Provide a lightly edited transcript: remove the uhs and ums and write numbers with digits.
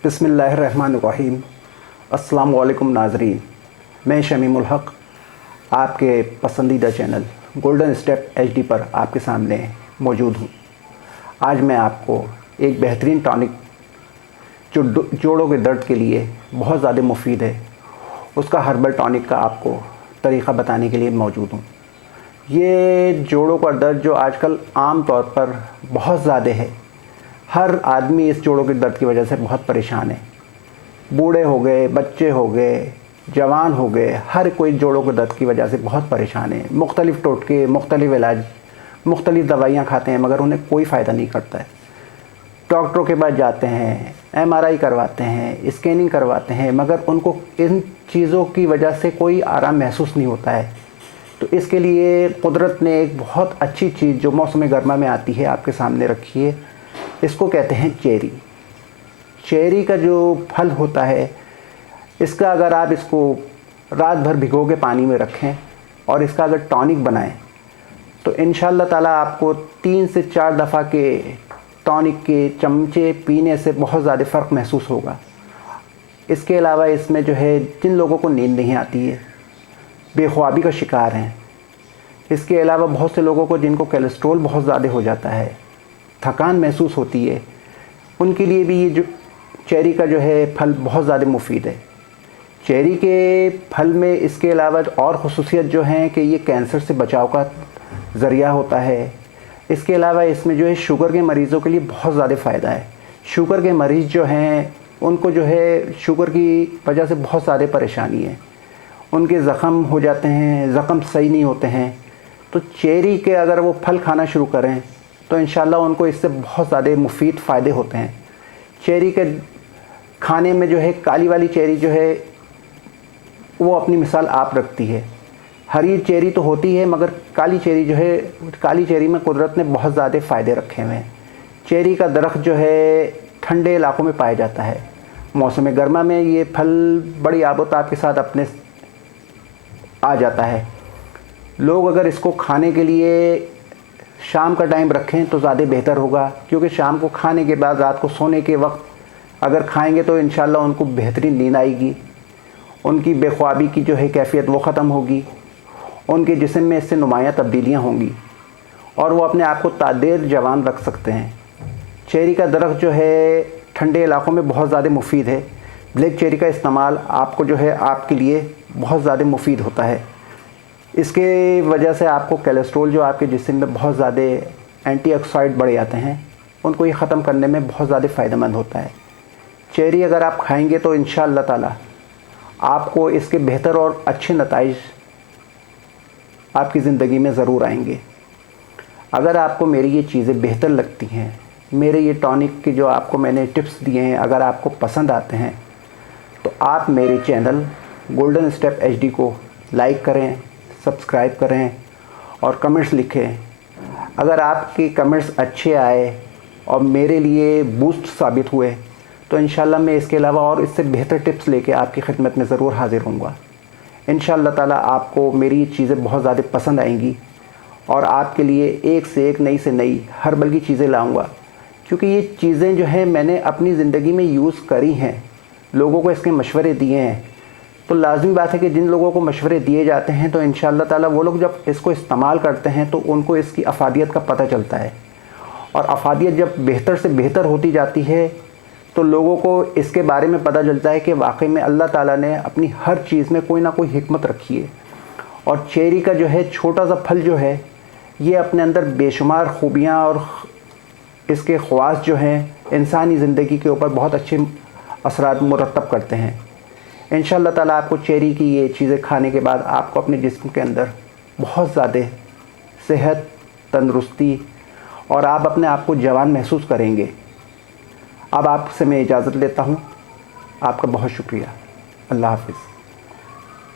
बिस्मिल्लाहिर्रहमानिर्रहीम। अस्सलाम वालेकुम नाज़रीन, मैं शमीमुल हक़ आपके पसंदीदा चैनल गोल्डन स्टेप एचडी पर आपके सामने मौजूद हूँ। आज मैं आपको एक बेहतरीन टॉनिक जो जोड़ों के दर्द के लिए बहुत ज़्यादा मुफीद है, उसका हर्बल टॉनिक का आपको तरीक़ा बताने के लिए मौजूद हूँ। ये जोड़ों का दर्द जो आजकल आम तौर पर बहुत ज़्यादा है, हर आदमी इस जोड़ों के दर्द की वजह से बहुत परेशान है। बूढ़े हो गए, बच्चे हो गए, जवान हो गए, हर कोई जोड़ों के दर्द की वजह से बहुत परेशान है। मुख्तलिफ़ टोटके, मुख्तलिफ़ इलाज, मुख्तलिफ़ दवाइयाँ खाते हैं, मगर उन्हें कोई फ़ायदा नहीं करता है। डॉक्टरों के पास जाते हैं, एमआरआई करवाते हैं, स्कैनिंग करवाते हैं, मगर उनको इन चीज़ों की वजह से कोई आराम महसूस नहीं होता है। तो इसके लिए कुदरत ने एक बहुत अच्छी चीज़ जो मौसम गर्मा में आती है आपके सामने रखी है। इसको कहते हैं चेरी। चेरी का जो फल होता है, इसका अगर आप इसको रात भर भिगो के पानी में रखें और इसका अगर टॉनिक बनाएं तो इंशाअल्लाह ताला आपको 3 से 4 दफ़ा के टॉनिक के चमचे पीने से बहुत ज़्यादा फ़र्क महसूस होगा। इसके अलावा इसमें जो है, जिन लोगों को नींद नहीं आती है, बेख्वाबी का शिकार हैं, इसके अलावा बहुत से लोगों को जिनको कोलेस्ट्रॉल बहुत ज़्यादा हो जाता है, थकान महसूस होती है, उनके लिए भी ये जो चेरी का जो है फल बहुत ज़्यादा मुफीद है। चेरी के फल में इसके अलावा और ख़ुसूसियत जो हैं कि ये कैंसर से बचाव का ज़रिया होता है। इसके अलावा इसमें जो है शुगर के मरीज़ों के लिए बहुत ज़्यादा फ़ायदा है। शुगर के मरीज़ जो हैं, उनको जो है शुगर की वजह से बहुत ज़्यादा परेशानी है, उनके ज़ख़म हो जाते हैं, ज़ख़म सही नहीं होते हैं। तो चेरी के अगर वो फल खाना शुरू करें तो इंशाअल्लाह उनको इससे बहुत ज़्यादा मुफीद फ़ायदे होते हैं। चेरी के खाने में जो है, काली वाली चेरी जो है वो अपनी मिसाल आप रखती है। हरी चेरी तो होती है, मगर काली चेरी जो है, काली चेरी में कुदरत ने बहुत ज़्यादा फ़ायदे रखे हुए हैं। चेरी का दरख्त जो है ठंडे इलाकों में पाया जाता है। मौसम गर्मा में ये फल बड़ी आबोताब के साथ अपने आ जाता है। लोग अगर इसको खाने के लिए शाम का टाइम रखें तो ज़्यादा बेहतर होगा, क्योंकि शाम को खाने के बाद रात को सोने के वक्त अगर खाएंगे तो इंशाअल्लाह उनको बेहतरीन नींद आएगी, उनकी बेख्वाबी की जो है कैफियत वो ख़त्म होगी, उनके जिस्म में इससे नुमायाँ तब्दीलियाँ होंगी और वो अपने आप को तादेर जवान रख सकते हैं। चेरी का दरख्त जो है ठंडे इलाकों में बहुत ज़्यादा मुफीद है। ब्लैक चेरी का इस्तेमाल आपको जो है आपके लिए बहुत ज़्यादा मुफीद होता है। इसके वजह से आपको कोलेस्ट्रॉल जो आपके जिस्म में बहुत ज़्यादा एंटीऑक्सीडेंट बढ़ जाते हैं, उनको ये ख़त्म करने में बहुत ज़्यादा फ़ायदेमंद होता है। चेरी अगर आप खाएंगे तो इंशाअल्लाह ताला आपको इसके बेहतर और अच्छे नताइज आपकी ज़िंदगी में ज़रूर आएंगे। अगर आपको मेरी ये चीज़ें बेहतर लगती हैं, मेरे ये टॉनिक के जो आपको मैंने टिप्स दिए हैं, अगर आपको पसंद आते हैं तो आप मेरे चैनल गोल्डन स्टेप एचडी को लाइक करें, सब्सक्राइब करें और कमेंट्स लिखें। अगर आपके कमेंट्स अच्छे आए और मेरे लिए बूस्ट साबित हुए तो इंशाअल्लाह मैं इसके अलावा और इससे बेहतर टिप्स लेके आपकी खिदमत में ज़रूर हाज़िर होऊंगा। इंशाअल्लाह ताला आपको मेरी चीज़ें बहुत ज़्यादा पसंद आएंगी और आपके लिए एक से एक नई से नई हर्बल की चीज़ें लाऊंगा, क्योंकि ये चीज़ें जो हैं मैंने अपनी ज़िंदगी में यूज़ करी हैं, लोगों को इसके मशवरे दिए हैं। तो लाज़मी बात है कि जिन लोगों को मशवरे दिए जाते हैं तो इंशाअल्लाह ताला वो लोग जब इसको इस्तेमाल करते हैं तो उनको इसकी अफादियत का पता चलता है, और अफादियत जब बेहतर से बेहतर होती जाती है तो लोगों को इसके बारे में पता चलता है कि वाकई में अल्लाह ताला ने अपनी हर चीज़ में कोई ना कोई हिकमत रखी है। और चेरी का जो है छोटा सा फल जो है, ये अपने अंदर बेशुमार खूबियाँ और इसके ख़वास जो हैं इंसानी ज़िंदगी के ऊपर बहुत अच्छे असरात मुरतब करते हैं। इंशाअल्लाह ताला आपको चेरी की ये चीज़ें खाने के बाद आपको अपने जिस्म के अंदर बहुत ज़्यादा सेहत, तंदुरुस्ती और आप अपने आप को जवान महसूस करेंगे। अब आपसे मैं इजाज़त लेता हूँ। आपका बहुत शुक्रिया। अल्लाह हाफ़िज़।